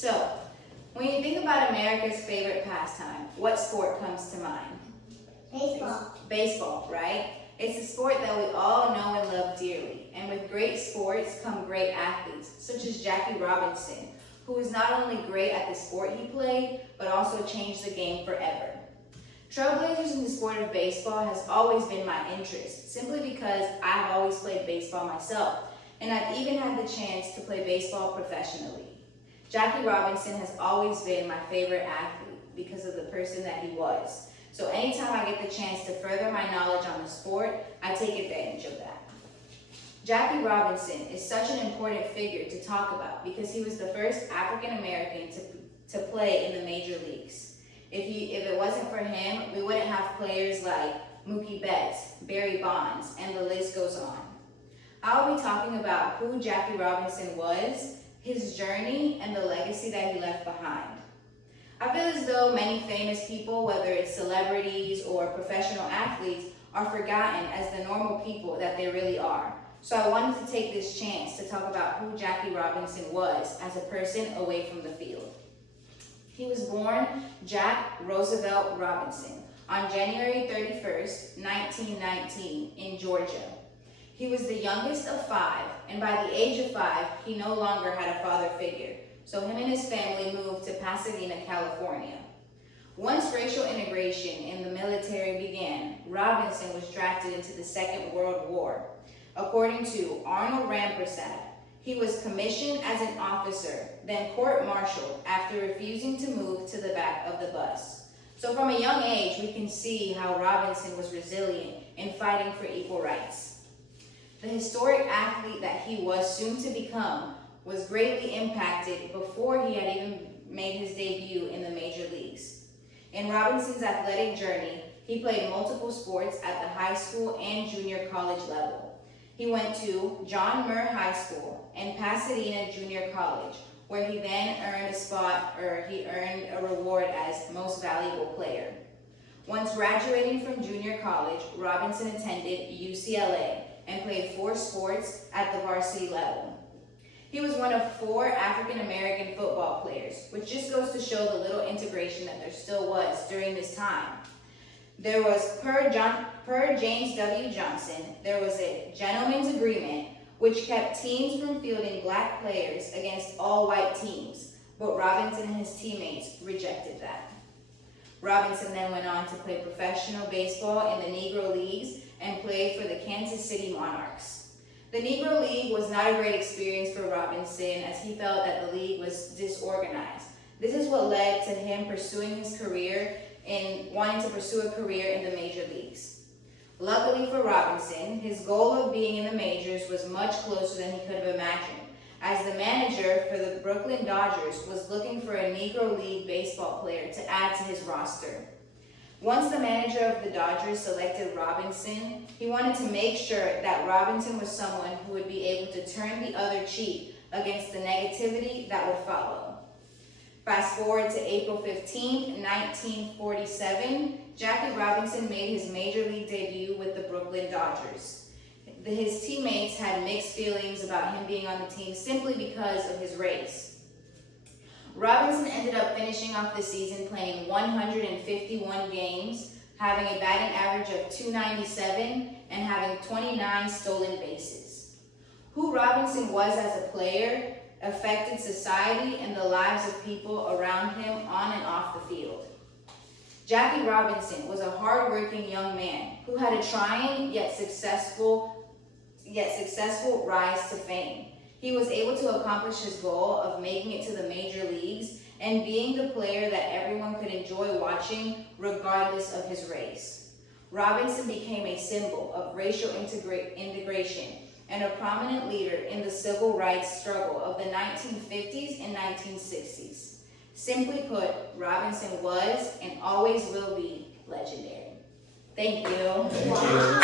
So, when you think about America's favorite pastime, what sport comes to mind? Baseball. Baseball, right? It's a sport that we all know and love dearly. And with great sports come great athletes, such as Jackie Robinson, who is not only great at the sport he played, but also changed the game forever. Trailblazers in the sport of baseball has always been my interest, simply because I've always played baseball myself, and I've even had the chance to play baseball professionally. Jackie Robinson has always been my favorite athlete because of the person that he was. So anytime I get the chance to further my knowledge on the sport, I take advantage of that. Jackie Robinson is such an important figure to talk about because he was the first African American to play in the major leagues. If it wasn't for him, we wouldn't have players like Mookie Betts, Barry Bonds, and the list goes on. I'll be talking about who Jackie Robinson was, his journey, and the legacy that he left behind. I feel as though many famous people, whether it's celebrities or professional athletes, are forgotten as the normal people that they really are. So I wanted to take this chance to talk about who Jackie Robinson was as a person away from the field. He was born Jack Roosevelt Robinson on January 31st, 1919 in Georgia. He was the youngest of 5, and by the age of 5, he no longer had a father figure. So him and his family moved to Pasadena, California. Once racial integration in the military began, Robinson was drafted into the Second World War. According to Arnold Rampersad, he was commissioned as an officer, then court-martialed after refusing to move to the back of the bus. So from a young age, we can see how Robinson was resilient in fighting for equal rights. The historic athlete that he was soon to become was greatly impacted before he had even made his debut in the major leagues. In Robinson's athletic journey, he played multiple sports at the high school and junior college level. He went to John Muir High School and Pasadena Junior College, where he then earned a reward as Most Valuable Player. Once graduating from junior college, Robinson attended UCLA and played 4 sports at the varsity level. He was one of 4 African American football players, which just goes to show the little integration that there still was during this time. There was, per James W. Johnson, there was a gentleman's agreement which kept teams from fielding black players against all white teams, but Robinson and his teammates rejected that. Robinson then went on to play professional baseball in the Negro Leagues and played for the Kansas City Monarchs. The Negro League was not a great experience for Robinson as he felt that the league was disorganized. This is what led to him pursuing his career and wanting to pursue a career in the major leagues. Luckily for Robinson, his goal of being in the majors was much closer than he could have imagined, as the manager for the Brooklyn Dodgers was looking for a Negro League baseball player to add to his roster. Once the manager of the Dodgers selected Robinson, he wanted to make sure that Robinson was someone who would be able to turn the other cheek against the negativity that would follow. Fast forward to April 15, 1947, Jackie Robinson made his major league debut with the Brooklyn Dodgers. His teammates had mixed feelings about him being on the team simply because of his race. Robinson ended up finishing off the season playing 151 games, having a batting average of .297 and having 29 stolen bases. Who Robinson was as a player affected society and the lives of people around him on and off the field. Jackie Robinson was a hard-working young man who had a trying yet successful rise to fame. He was able to accomplish his goal of making it to the major leagues and being the player that everyone could enjoy watching regardless of his race. Robinson became a symbol of racial integration and a prominent leader in the civil rights struggle of the 1950s and 1960s. Simply put, Robinson was and always will be legendary. Thank you. Wow.